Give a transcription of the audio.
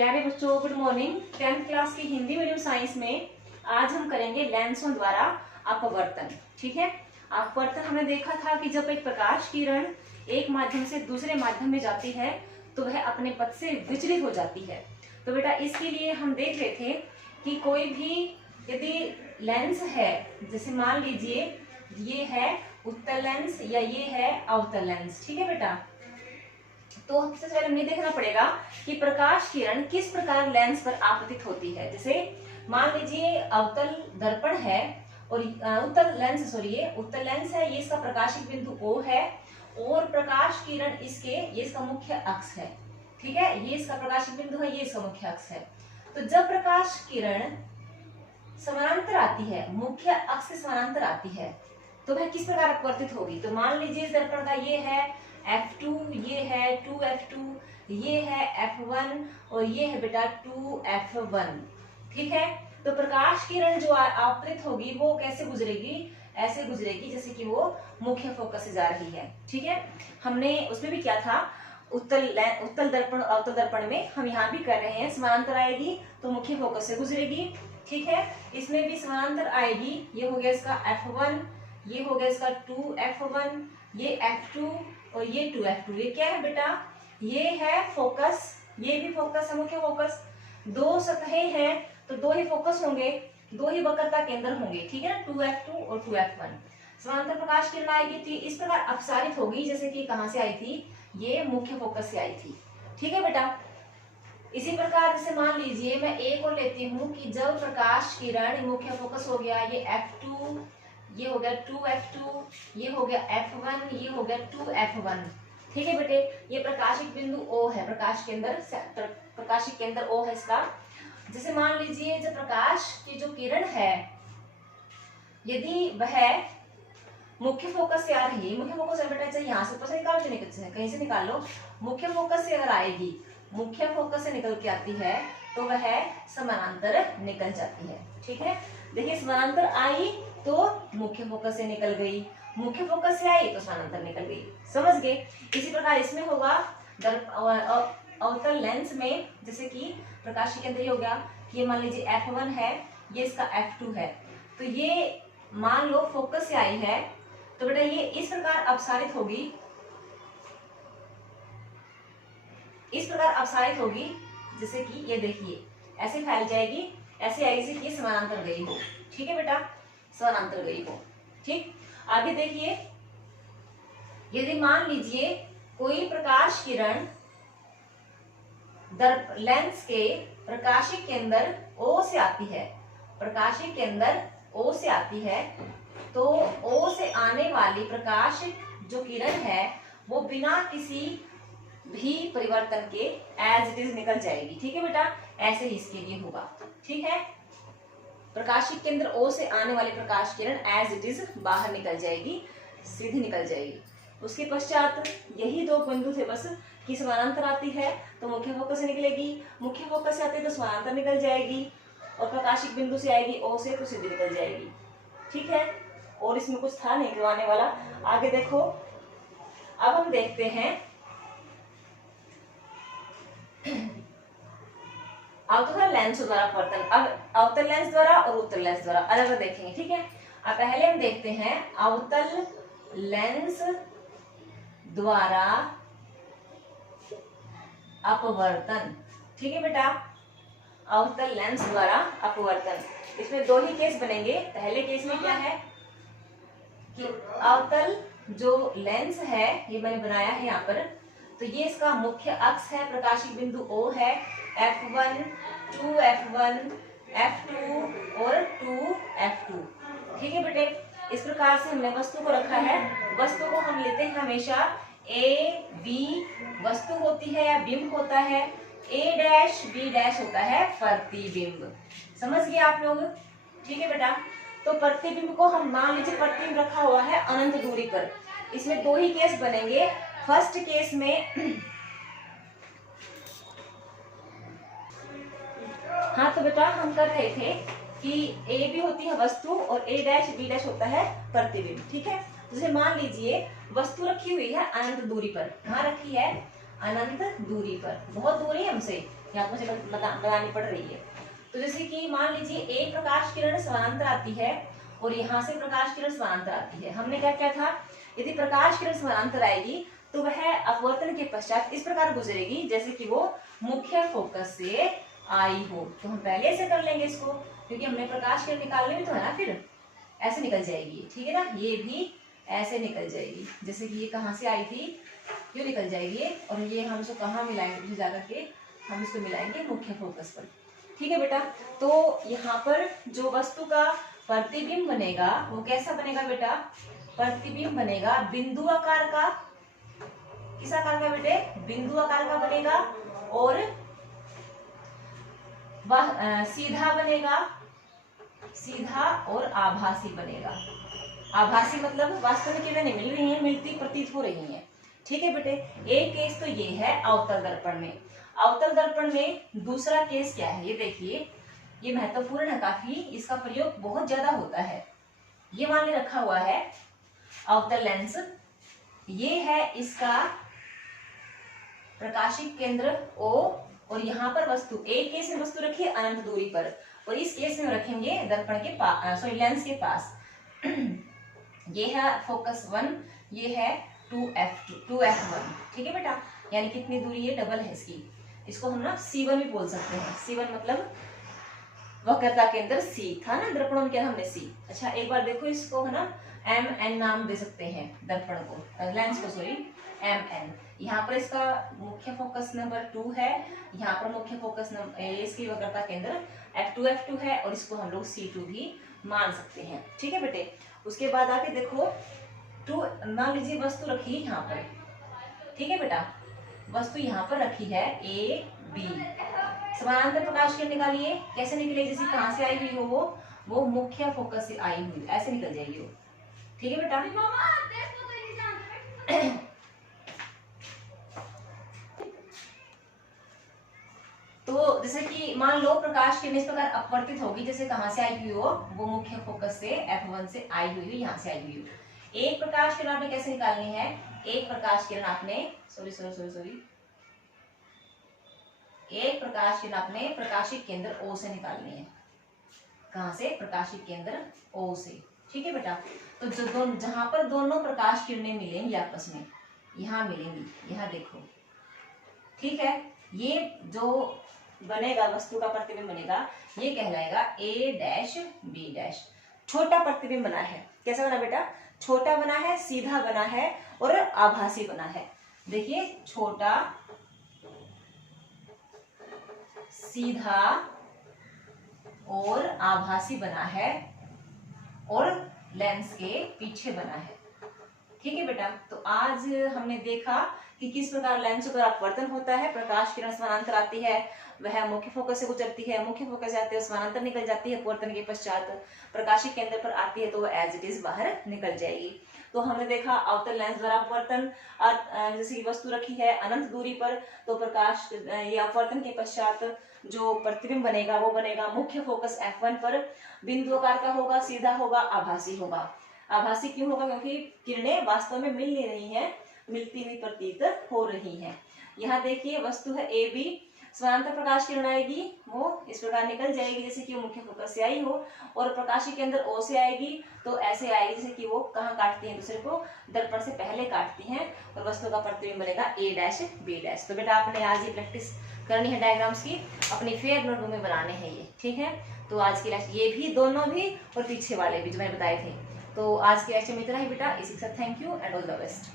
प्यारे बच्चों, good morning. 10th class की हिंदी मीडियम साइंस में आज हम करेंगे लेंसों द्वारा अपवर्तन। ठीक है, अपवर्तन हमने देखा था कि जब एक प्रकाश किरण एक माध्यम से दूसरे माध्यम में जाती है तो वह अपने पथ से विचलित हो जाती है। तो बेटा इसके लिए हम देख रहे थे कि कोई भी यदि लेंस है, जैसे मान लीजिए ये है उत्तल लेंस या ये है अवतल लेंस। ठीक है बेटा, तो सबसे पहले हमें देखना पड़ेगा कि प्रकाश किरण किस प्रकार लेंस पर आपतित होती है। जैसे मान लीजिए अवतल दर्पण है और उत्तल लेंस, सॉरी ये उत्तल लेंस है, ये इसका प्रकाशिक बिंदु O है और प्रकाश किरण इसके, ये इसका मुख्य अक्ष है। ठीक है, ये इसका प्रकाशिक बिंदु है, ये इसका मुख्य अक्ष है। तो जब प्रकाश किरण समानांतर आती है, मुख्य अक्ष के समानांतर आती है, तो वह किस प्रकार अपवर्तित होगी। तो मान लीजिए इस दर्पण का ये है F2, ये है 2F2, ये है F1 और ये है बेटा 2F1। ठीक है, तो प्रकाश किरण जो आपतित होगी वो कैसे गुजरेगी, ऐसे गुजरेगी जैसे कि वो मुख्य फोकस से जा रही है। ठीक है, हमने उसमें भी क्या था, उत्तल दर्पण अवतल दर्पण में हम यहाँ भी कर रहे हैं, समानांतर आएगी तो मुख्य फोकस से गुजरेगी। ठीक है, इसमें भी समानांतर आएगी। ये हो गया इसका F1, ये हो गया इसका 2F1, ये F2 और ये 2F2। ये क्या है बेटा, ये है फोकस, ये भी फोकस है, मुख्य फोकस। दो सतहें हैं तो दो ही फोकस होंगे, दो ही वक्रता केंद्र होंगे। ठीक है ना, 2F2 और 2F1। समानांतर प्रकाश किरण आएगी तो इस प्रकार अपसारित होगी जैसे कि कहां से आई थी, ये मुख्य फोकस से आई थी। ठीक है बेटा, इसी प्रकार जैसे मान लीजिए मैं एक और लेती हूँ कि जब प्रकाश किरण, मुख्य फोकस हो गया ये F2, ये हो गया 2F2, ये हो गया F1, ये हो गया 2F1। ठीक है बेटे, ये प्रकाशिक बिंदु O है, प्रकाशिक केंद्र O है इसका। जैसे मान लीजिए जब प्रकाश की जो किरण है, यदि वह मुख्य फोकस से आ रही है, मुख्य फोकस से बेटा चाहे यहाँ से ऊपर से निकालो, कहीं से निकाल लो, मुख्य फोकस से अगर आएगी, मुख्य फोकस से निकल के आती है तो वह समानांतर निकल जाती है। ठीक है, देखिए समानांतर आई तो मुख्य फोकस से निकल गई, मुख्य फोकस से आई तो समानांतर निकल गई। समझ गए। इसी प्रकार इसमें होगा अवतल लेंस में, जैसे कि प्रकाश केंद्र हो गया, ये मान लीजिए F1 है, ये इसका F2 है, तो ये मान लो फोकस से आई है तो बेटा ये इस प्रकार अपसारित होगी, इस प्रकार अपसारित होगी जैसे कि ये देखिए ऐसे फैल जाएगी, ऐसे आएगी जैसे कि ये समानांतर गई हो। ठीक है बेटा, समानांतर गई हो। ठीक, आगे देखिए, यदि मान लीजिए कोई प्रकाश किरण लेंस के प्रकाशिक केंद्र O से आती है, प्रकाशिक केंद्र O से आती है, तो O से आने वाली प्रकाश जो किरण है वो बिना किसी भी परिवर्तन के एज इट इज निकल जाएगी। ठीक है बेटा, ऐसे ही इसके लिए होगा। ठीक है, प्रकाशिक केंद्र O से आने वाली प्रकाश किरण एज इट इज बाहर निकल जाएगी, सीधी निकल जाएगी। उसके पश्चात यही दो बिंदु थे बस, कि समानांतर आती है तो मुख्य फोकस से निकलेगी, मुख्य फोकस से आती है तो समानांतर निकल जाएगी, और प्रकाशिक बिंदु से आएगी O से तो सीधी निकल जाएगी। ठीक है, और इसमें कुछ था नहीं करवाने वाला। आगे देखो, अब हम देखते हैं अवतल लेंस द्वारा अपवर्तन। अब अवतल लेंस द्वारा और उत्तल लेंस द्वारा अलग अलग देखेंगे। ठीक है, अब पहले हम देखते हैं अवतल लेंस द्वारा अपवर्तन। ठीक है बेटा, अवतल लेंस द्वारा अपवर्तन, इसमें दो ही केस बनेंगे। पहले केस में क्या है कि अवतल जो लेंस है, ये मैंने बनाया है यहाँ पर, तो ये इसका मुख्य अक्ष है, प्रकाशिक बिंदु O है, F1, 2F1, F2 और 2F2। ठीक है बेटे, इस प्रकार से हमने वस्तु को रखा है। वस्तु को हम लेते हैं हमेशा A, B वस्तु होती है या बिंब होता है, A डैश B डैश होता है प्रतिबिंब। समझ गए आप लोग। ठीक है बेटा, तो प्रतिबिंब को हम मान लीजिए प्रतिबिंब रखा हुआ है अनंत दूरी पर। इसमें दो ही केस बनेंगे। फर्स्ट केस में हाँ, तो बेटा हम कर रहे थे कि A भी होती है वस्तु और A डैश B डैश होता है प्रतिबिंब। ठीक है, जैसे मान लीजिए वस्तु रखी हुई है अनंत दूरी पर, कहाँ रखी है, अनंत दूरी पर, बहुत दूरी है हमसे, यहाँ पर मुझे बतानी पड़ रही है। तो जैसे कि मान लीजिए एक प्रकाश किरण समानांतर आती है और यहाँ से प्रकाश किरण समानांतर आती है। हमने क्या किया था, यदि प्रकाश किरण समानांतर आएगी तो वह अपवर्तन के पश्चात इस प्रकार गुजरेगी जैसे कि वो मुख्य फोकस से आई हो। तो हम पहले ऐसे कर लेंगे इसको, क्योंकि हमने प्रकाश किरण निकालने में तो है ना, फिर ऐसे निकल जाएगी, ठीक है ना। ये भी ऐसे निकल जाएगी, जैसे कि ये कहाँ से आई थी, ये निकल जाएगी, और ये हम इसको कहाँ मिलाएंगे, जाकर के हम इसको मिलाएंगे मुख्य फोकस पर, ठीक है बेटा। तो यहाँ पर जो वस्तु का प्रतिबिंब बनेगा वो कैसा बनेगा बेटा, प्रतिबिंब बनेगा बिंदु आकार का। किस आकार का बेटे, बिंदु आकार का बनेगा, और वह सीधा बनेगा, सीधा और आभासी बनेगा। आभासी मतलब वास्तव में किरणें मिल रही हैं, मिलती प्रतीत हो रही हैं, ठीक है बेटे। एक केस तो ये है अवतल दर्पण में। अवतल दर्पण में दूसरा केस क्या है, ये देखिए, ये महत्वपूर्ण है काफी, इसका प्रयोग बहुत ज्यादा होता है। ये मान ले रखा हुआ है अवतल लेंस, ये है इसका प्रकाशिक केंद्र O, और यहाँ पर वस्तु, एक केस में वस्तु रखी है अनंत दूरी पर, और इस केस में रखेंगे दर्पण के पास, सॉरी लेंस के पास। ये है फोकस 1, ये है 2f1, ठीक है बेटा। यानी कितनी दूरी है, डबल है इसकी। इसको हम ना C1 भी बोल सकते हैं। C1 मतलब वक्रता केंद्र C था ना, दर्पणों में क्या हमने C। अच्छा एक बार देखो इसको, है ना, MN नाम दे सकते हैं दर्पण को, लेंस को, सॉरी MN। यहाँ पर इसका मुख्य फोकस नंबर 2 है, यहाँ पर मुख्य फोकस नंबर, इसकी वक्रता केंद्र F2 है, और इसको हम लोग C2 भी मान सकते हैं, ठीक है बेटे। उसके बाद आके देखो, मान लीजिए वस्तु रखी है यहाँ पर, ठीक है बेटा, वस्तु यहाँ पर रखी है A B। समानांतर प्रकाश किरण निकालिए, कैसे निकलेगी, जैसे कहाँ से आई हुई हो वो मुख्य फोकस से आई हुई, ऐसे निकल जाएगी वो, ठीक है बेटा। तो जैसे कि मान लो प्रकाश किरण इस प्रकार अपवर्तित होगी, जैसे कहाँ से आई हुई हो, वो मुख्य फोकस से F1 से आई हुई हो, यहाँ से आई हुई हो। एक प्रकाश किरण आपने कैसे निकालनी है, एक प्रकाश किरण आपने एक प्रकाश किरण आपने प्रकाशिक केंद्र O से निकालनी है। कहाँ से, प्रकाशिक केंद्र O से, ठीक है बेटा। तो जो जहां पर दोनों प्रकाश किरणें मिलेंगी आपस में, यहाँ मिलेंगी, यहाँ देखो, ठीक है। ये जो बनेगा, वस्तु का प्रतिबिंब बनेगा, ये कहलाएगा A', B'। छोटा प्रतिबिंब बना है, कैसा बना बेटा, छोटा बना है, सीधा बना है, और आभासी बना है। देखिए, छोटा, सीधा और आभासी बना है, और लेंस के पीछे बना है, ठीक है बेटा। तो आज हमने देखा कि किस प्रकार लेंस पर अपवर्तन होता है। प्रकाश किरण समानांतर आती है, वह मुख्य फोकस से गुजरती है, मुख्य फोकस से आती है, समानांतर निकल जाती है, अपवर्तन के पश्चात प्रकाशिक केंद्र पर आती है तो वह एज इट इज बाहर निकल जाएगी। तो हमने देखा अवतल लेंस द्वारा अपवर्तन, जैसे कि वस्तु रखी है अनंत दूरी पर, तो प्रकाश ये अपवर्तन के पश्चात जो प्रतिबिंब बनेगा वो बनेगा मुख्य फोकस F1 पर, बिंदु आकार का होगा, सीधा होगा, आभासी होगा। आभासी क्यों होगा, क्योंकि किरणें वास्तव में मिल नहीं रही हैं, मिलती हुई प्रतीत हो रही हैं। यहाँ देखिए वस्तु है AB, समानांतर प्रकाश किरण आएगी, वो इस प्रकार निकल जाएगी जैसे कि वो मुख्य फोकस से आई हो, और प्रकाशिक केंद्र O से आएगी तो ऐसे आएगी जैसे कि वो कहाँ काटती हैं दूसरे को, दर्पण से पहले काटती हैं, और वस्तु का प्रतिबिंब बनेगा A' B'। तो बेटा आपने आज ये प्रैक्टिस करनी है डायग्राम्स की, अपनी फेयर नोटबुक में बनाने हैं ये, ठीक है। तो आज की लेक्चर, ये भी, दोनों भी और पीछे वाले भी जो मैंने बताए थे। तो आज के लेक्चर में इतना ही बेटा, इसी के साथ thank you and all the best.